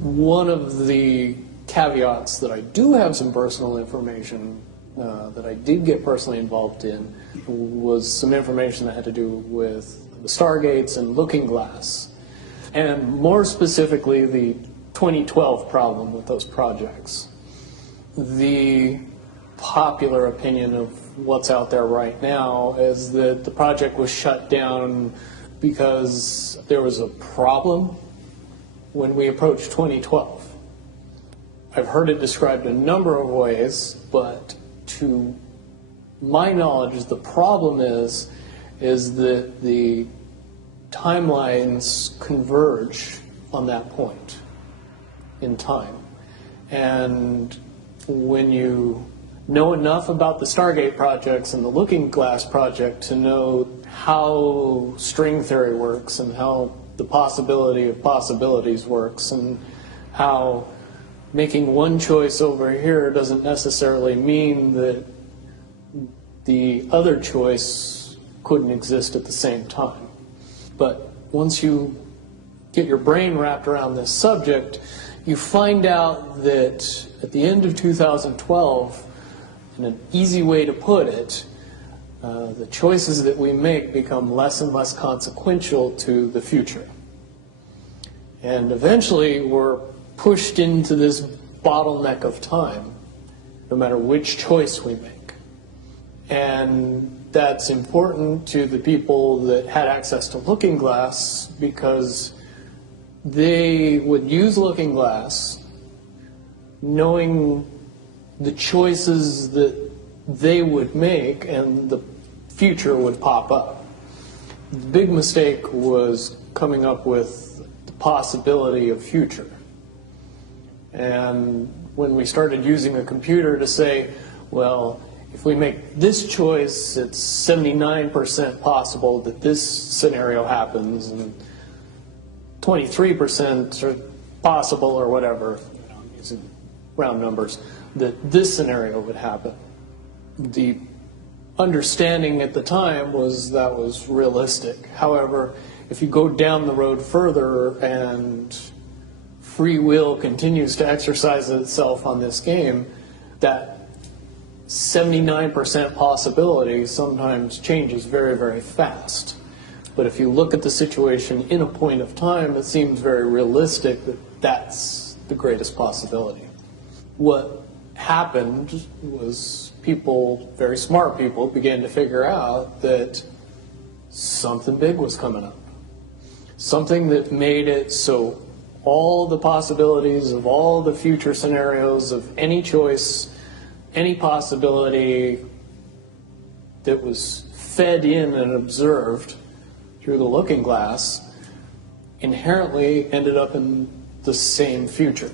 One of the caveats that I do have some personal information that I did get personally involved in was some information that had to do with the Stargates and Looking Glass, and more specifically the 2012 problem with those projects. The popular opinion of what's out there right now is that the project was shut down because there was a problem when we approached 2012. I've heard it described a number of ways, but to my knowledge, the problem is that the timelines converge on that point in time. And when you know enough about the Stargate projects and the Looking Glass project to know how string theory works and how the possibility of possibilities works and how making one choice over here doesn't necessarily mean that the other choice couldn't exist at the same time. But once you get your brain wrapped around this subject, you find out that at the end of 2012, in an easy way to put it, the choices that we make become less and less consequential to the future. And eventually we're pushed into this bottleneck of time, no matter which choice we make. And that's important to the people that had access to Looking Glass because they would use Looking Glass knowing the choices that they would make and the future would pop up. The big mistake was coming up with the possibility of future. And when we started using a computer to say, well, if we make this choice, it's 79% possible that this scenario happens, and 23% are possible, or whatever, I'm using round numbers, that this scenario would happen. The understanding at the time was that was realistic. However, if you go down the road further and free will continues to exercise itself on this game, that 79% possibility sometimes changes very, very fast. But if you look at the situation in a point of time, it seems very realistic that that's the greatest possibility. What happened was people, very smart people, began to figure out that something big was coming up. Something that made it so all the possibilities of all the future scenarios of any choice, any possibility that was fed in and observed through the Looking Glass inherently ended up in the same future.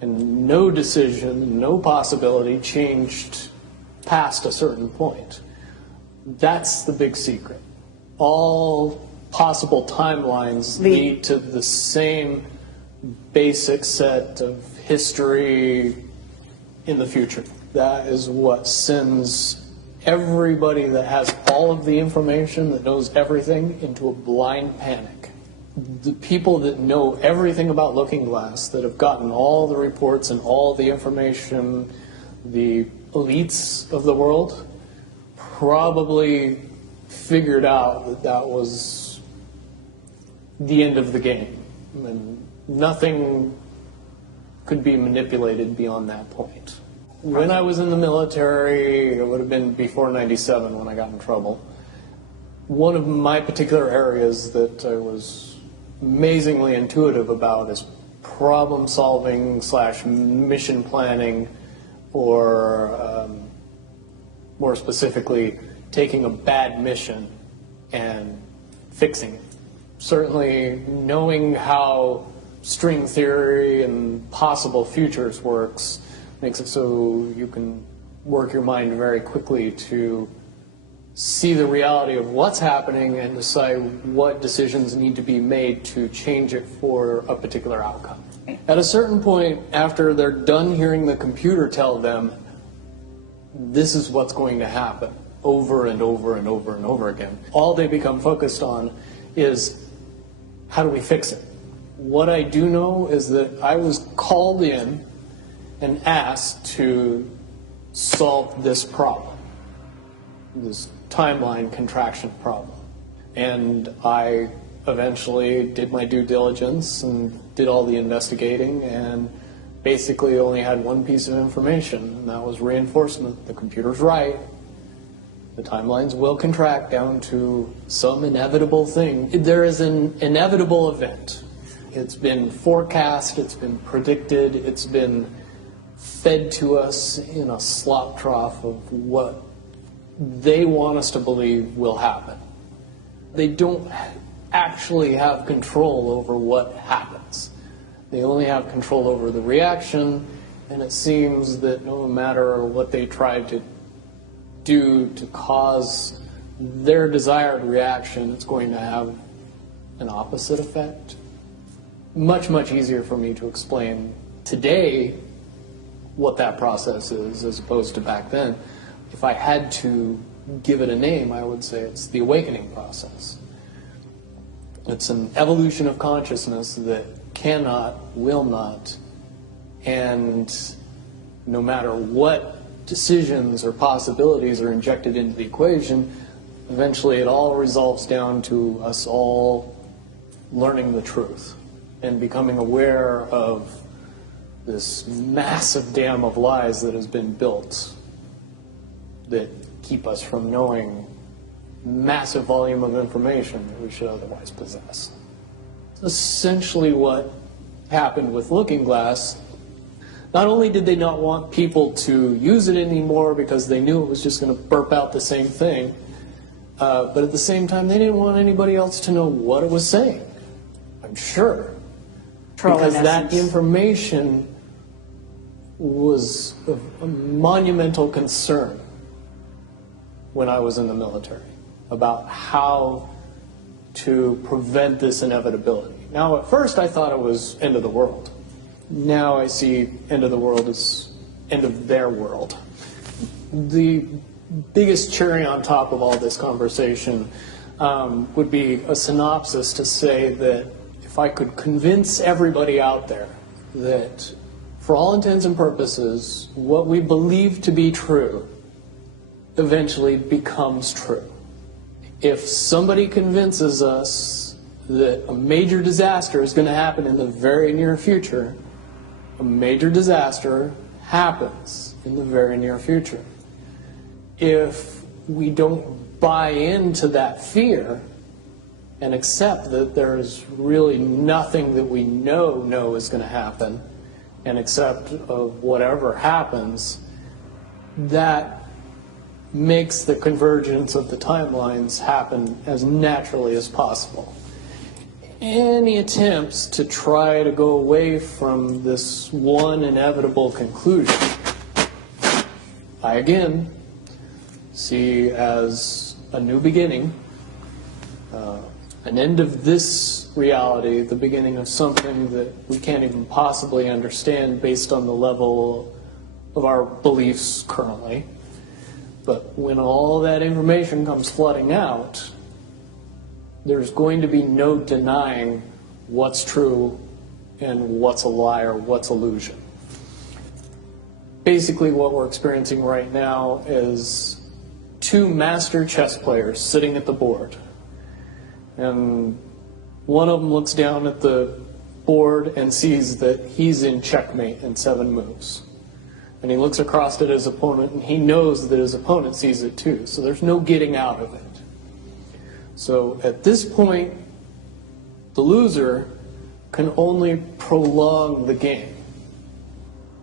And no decision, no possibility changed past a certain point. That's the big secret. All possible timelines lead to the same basic set of history in the future. That is what sends everybody that has all of the information, that knows everything, into a blind panic. The people that know everything about Looking Glass, that have gotten all the reports and all the information, the elites of the world, probably figured out that that was the end of the game. And nothing could be manipulated beyond that point. When I was in the military, it would have been before '97 when I got in trouble. One of my particular areas that I was amazingly intuitive about is problem solving / mission planning, or more specifically, taking a bad mission and fixing it. Certainly knowing how string theory and possible futures works makes it so you can work your mind very quickly to see the reality of what's happening and decide what decisions need to be made to change it for a particular outcome. At a certain point, after they're done hearing the computer tell them this is what's going to happen over and over and over and over again, all they become focused on is how do we fix it? What I do know is that I was called in and asked to solve this problem, this timeline contraction problem. And I eventually did my due diligence and did all the investigating and basically only had one piece of information, and that was reinforcement. The computer's right. The timelines will contract down to some inevitable thing. There is an inevitable event. It's been forecast, it's been predicted, it's been fed to us in a slop trough of what they want us to believe will happen. They don't actually have control over what happens. They only have control over the reaction, and it seems that no matter what they try to do to cause their desired reaction, it's going to have an opposite effect. Much, much easier for me to explain today what that process is as opposed to back then. If I had to give it a name, I would say it's the awakening process. It's an evolution of consciousness that cannot, will not, and no matter what decisions or possibilities are injected into the equation, eventually it all resolves down to us all learning the truth and becoming aware of this massive dam of lies that has been built that keep us from knowing massive volume of information that we should otherwise possess. Essentially what happened with Looking Glass, not only did they not want people to use it anymore because they knew it was just going to burp out the same thing, but at the same time they didn't want anybody else to know what it was saying, I'm sure. Because that information was of a monumental concern when I was in the military about how to prevent this inevitability. Now, at first I thought it was end of the world. Now I see end of the world as end of their world. The biggest cherry on top of all this conversation would be a synopsis to say that if I could convince everybody out there that for all intents and purposes, what we believe to be true eventually becomes true. If somebody convinces us that a major disaster is going to happen in the very near future, a major disaster happens in the very near future. If we don't buy into that fear and accept that there's really nothing that we know is going to happen, and accept of whatever happens, that makes the convergence of the timelines happen as naturally as possible. Any attempts to try to go away from this one inevitable conclusion, I again see as a new beginning, an end of this reality, the beginning of something that we can't even possibly understand based on the level of our beliefs currently. But when all that information comes flooding out, there's going to be no denying what's true and what's a lie or what's illusion. Basically what we're experiencing right now is two master chess players sitting at the board. And one of them looks down at the board and sees that he's in checkmate in 7 moves. And he looks across at his opponent and he knows that his opponent sees it too. So there's no getting out of it. So at this point, the loser can only prolong the game.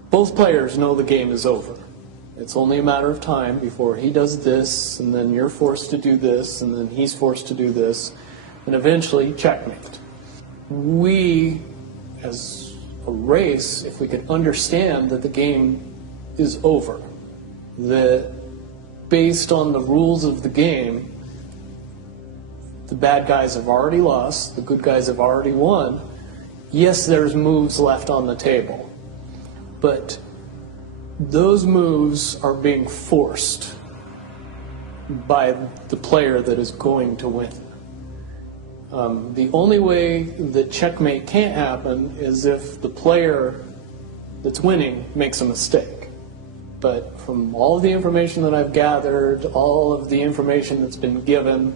Both players know the game is over. It's only a matter of time before he does this, and then you're forced to do this, and then he's forced to do this, and eventually checkmate. We, as a race, if we could understand that the game is over, that based on the rules of the game, the bad guys have already lost, the good guys have already won. Yes, there's moves left on the table, but those moves are being forced by the player that is going to win. The only way that checkmate can't happen is if the player that's winning makes a mistake. But from all of the information that I've gathered, all of the information that's been given,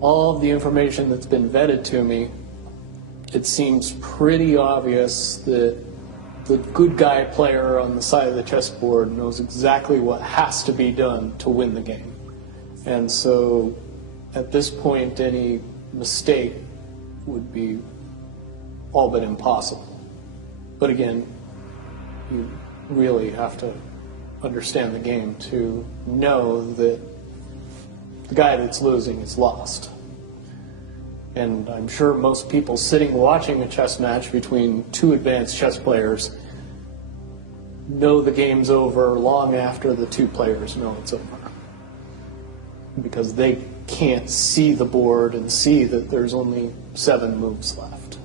all of the information that's been vetted to me, it seems pretty obvious that the good guy player on the side of the chessboard knows exactly what has to be done to win the game. And so at this point, any mistake would be all but impossible. But again, you really have to understand the game to know that the guy that's losing is lost. And I'm sure most people sitting watching a chess match between two advanced chess players know the game's over long after the two players know it's over, because they can't see the board and see that there's only 7 moves left.